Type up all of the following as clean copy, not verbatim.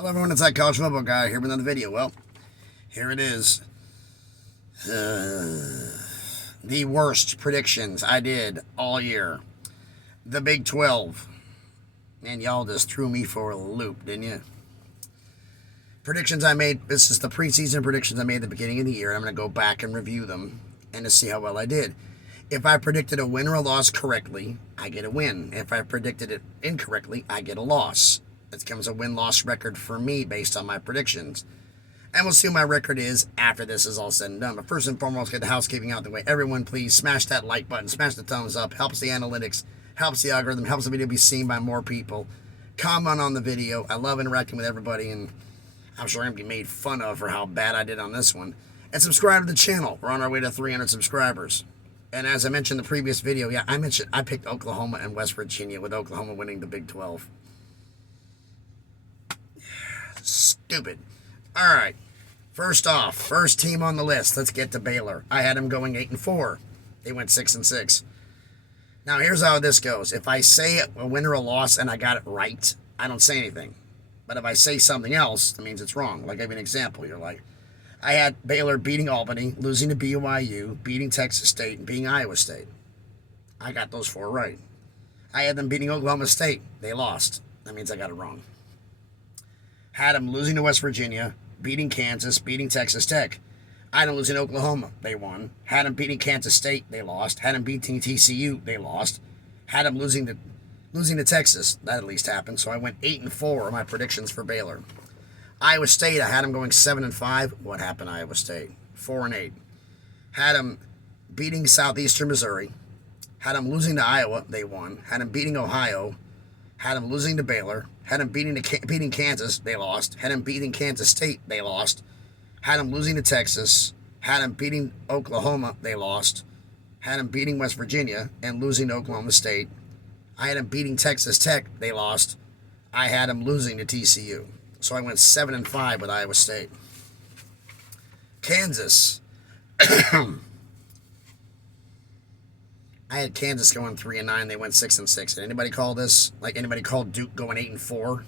Hello everyone, it's that college football guy here with another video. Well, here it is. The worst predictions I did all year. The Big 12. Man, y'all just threw me for a loop, didn't you? Predictions I made. This is the preseason predictions I made at the beginning of the year. I'm going to go back and review them and to see how well I did. If I predicted a win or a loss correctly, I get a win. If I predicted it incorrectly, I get a loss. It becomes a win-loss record for me based on my predictions. And we'll see what my record is after this is all said and done. But first and foremost, get the housekeeping out the way. Everyone, please smash that like button. Smash the thumbs up. Helps the analytics. Helps the algorithm. Helps the video be seen by more people. Comment on the video. I love interacting with everybody. And I'm sure I'm going to be made fun of for how bad I did on this one. And subscribe to the channel. We're on our way to 300 subscribers. And as I mentioned in the previous video, yeah, I picked Oklahoma and West Virginia with Oklahoma winning the Big 12. Stupid. All right. First off, first team on the list. Let's get to Baylor. I had them going 8-4. They went 6-6. Now here's how this goes. If I say a win or a loss and I got it right, I don't say anything. But if I say something else, that means it's wrong. Like I give you an example. You're like, I had Baylor beating Albany, losing to BYU, beating Texas State, and beating Iowa State. I got those four right. I had them beating Oklahoma State. They lost. That means I got it wrong. Had them losing to West Virginia, beating Kansas, beating Texas Tech. I had them losing to Oklahoma. They won. Had them beating Kansas State. They lost. Had them beating TCU. They lost. Had them losing to Texas. That at least happened. So I went 8-4 on my predictions for Baylor. Iowa State, I had them going 7-5. What happened, Iowa State? 4-8. Had them beating Southeastern Missouri. Had them losing to Iowa. They won. Had them beating Ohio. Had them losing to Baylor. Had them beating Kansas. They lost. Had them beating Kansas State. They lost. Had them losing to Texas. Had them beating Oklahoma. They lost. Had them beating West Virginia and losing to Oklahoma State. I had them beating Texas Tech. They lost. I had them losing to TCU. So I went 7-5 with Iowa State. Kansas. I had Kansas going 3-9. They went 6-6. Did anybody call this? Like anybody called Duke going 8-4?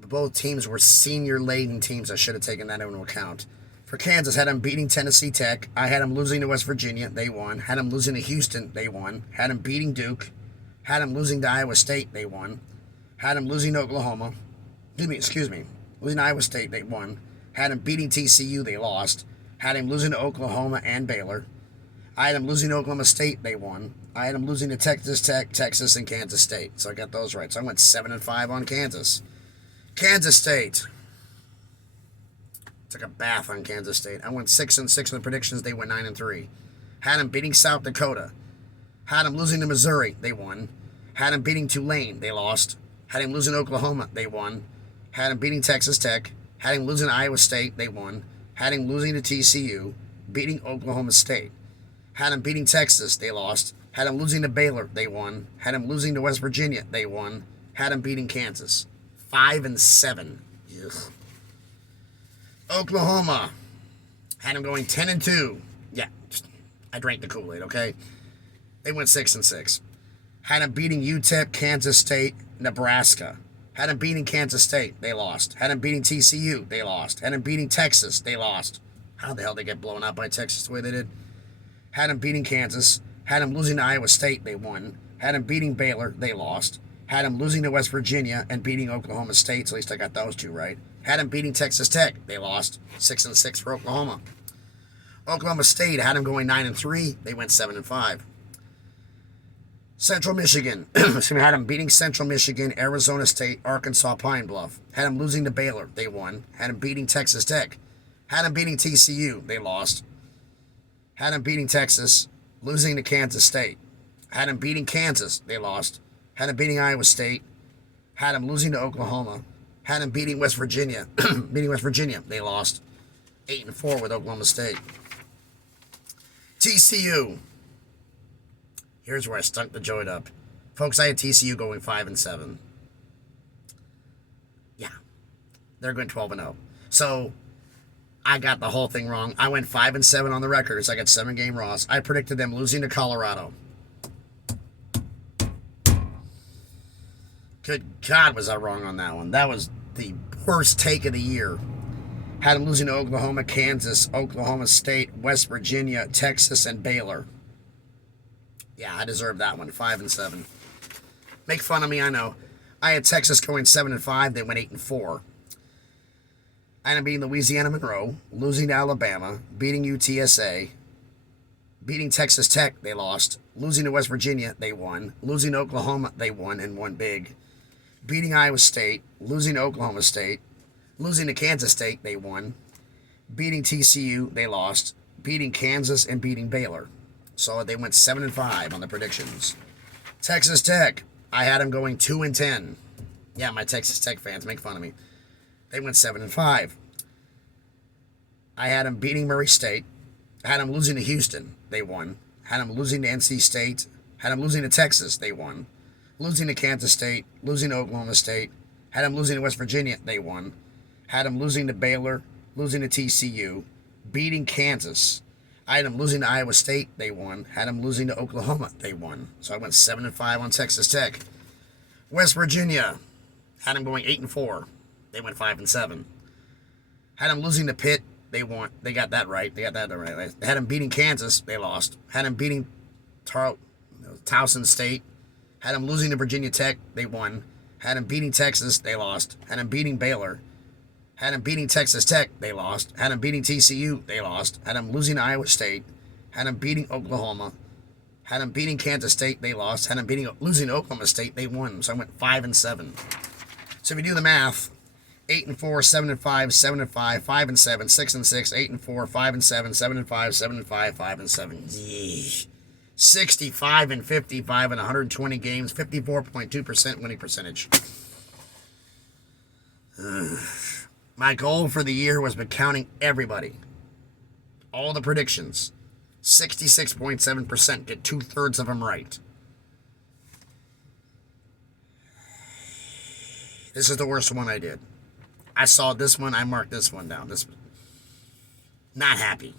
Both teams were senior-laden teams. I should have taken that into account. For Kansas, had them beating Tennessee Tech. I had them losing to West Virginia. They won. Had them losing to Houston. They won. Had them beating Duke. Had them losing to Iowa State. They won. Had them losing to Oklahoma. Excuse me. Losing to Iowa State. They won. Had them beating TCU. They lost. Had them losing to Oklahoma and Baylor. I had them losing to Oklahoma State. They won. I had them losing to Texas Tech, Texas, and Kansas State. So I got those right. So I went 7-5 on Kansas. Kansas State. Took a bath on Kansas State. I went 6-6 in the predictions. They went 9-3. Had them beating South Dakota. Had them losing to Missouri. They won. Had them beating Tulane. They lost. Had him losing to Oklahoma. They won. Had him beating Texas Tech. Had him losing to Iowa State. They won. Had him losing to TCU. Beating Oklahoma State. Had him beating Texas. They lost. Had him losing to Baylor. They won. Had him losing to West Virginia. They won. Had him beating Kansas. 5-7. Ugh. Oklahoma. Had him going 10-2. Yeah, I drank the Kool-Aid, okay? They went 6-6. Had him beating UTEP, Kansas State, Nebraska. Had him beating Kansas State. They lost. Had him beating TCU. They lost. Had him beating Texas. They lost. How the hell did they get blown out by Texas the way they did? Had him beating Kansas. Had him losing to Iowa State. They won. Had him beating Baylor. They lost. Had him losing to West Virginia and beating Oklahoma State. So at least I got those two right. Had him beating Texas Tech. They lost. 6-6 for Oklahoma. Oklahoma State had him going 9-3. They went 7-5. Central Michigan. Had him beating Central Michigan, Arizona State, Arkansas, Pine Bluff. Had him losing to Baylor. They won. Had him beating Texas Tech. Had him beating TCU. They lost. Had him beating Texas, losing to Kansas State. Had him beating Kansas. They lost. Had him beating Iowa State. Had him losing to Oklahoma. Had him beating West Virginia. They lost. 8-4 with Oklahoma State. TCU. Here's where I stunk the joint up. Folks, I had TCU going 5-7. Yeah. They're going 12-0. So I got the whole thing wrong. I went 5-7 on the record, so I got 7-game loss. I predicted them losing to Colorado. Good God, was I wrong on that one. That was the worst take of the year. Had them losing to Oklahoma, Kansas, Oklahoma State, West Virginia, Texas, and Baylor. Yeah, I deserve that one. 5-7. Make fun of me, I know. I had Texas going 7-5. They went 8-4. I had them beating Louisiana Monroe, losing to Alabama, beating UTSA, beating Texas Tech, they lost. Losing to West Virginia, they won. Losing to Oklahoma, they won and won big. Beating Iowa State, losing to Oklahoma State, losing to Kansas State, they won. Beating TCU, they lost. Beating Kansas and beating Baylor. So they went 7-5 on the predictions. Texas Tech, I had them going 2-10. Yeah, my Texas Tech fans make fun of me. They went 7-5. I had them beating Murray State. I had them losing to Houston. They won. Had them losing to NC State. Had them losing to Texas. They won. Losing to Kansas State. Losing to Oklahoma State. Had them losing to West Virginia. They won. Had them losing to Baylor. Losing to TCU. Beating Kansas. I had them losing to Iowa State. They won. Had them losing to Oklahoma. They won. So I went 7-5 on Texas Tech. West Virginia. Had them going 8-4. They went 5-7. Had them losing to Pitt. They won. They got that right. They had them beating Kansas. They lost. Had them beating Towson State. Had them losing to Virginia Tech. They won. Had them beating Texas. They lost. Had them beating Baylor. Had them beating Texas Tech. They lost. Had them beating TCU. They lost. Had them losing to Iowa State. Had them beating Oklahoma. Had them beating Kansas State. They lost. Had them losing to Oklahoma State. They won. So I went 5-7. So if you do the math, 8-4, 7-5, 7-5, 5-7, 6-6, 8-4, 5-7, 7-5, 7-5, 5-7. 65-55 in 120 games, 54.2% winning percentage. My goal for the year was counting everybody. All the predictions. 66.7%. Get 2/3 of them right. This is the worst one I did. I saw this one. I marked this one down. Not happy.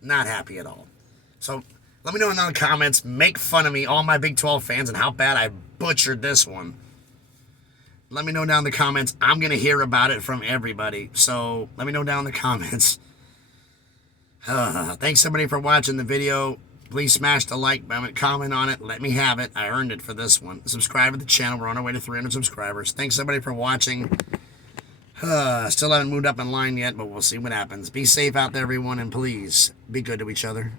Not happy at all. So let me know in the comments. Make fun of me, all my Big 12 fans, and how bad I butchered this one. Let me know down in the comments. I'm going to hear about it from everybody. So let me know down in the comments. Thanks, everybody, for watching the video. Please smash the like button, comment on it. Let me have it. I earned it for this one. Subscribe to the channel. We're on our way to 300 subscribers. Thanks, everybody, for watching. Still haven't moved up in line yet, but we'll see what happens. Be safe out there, everyone, and please be good to each other.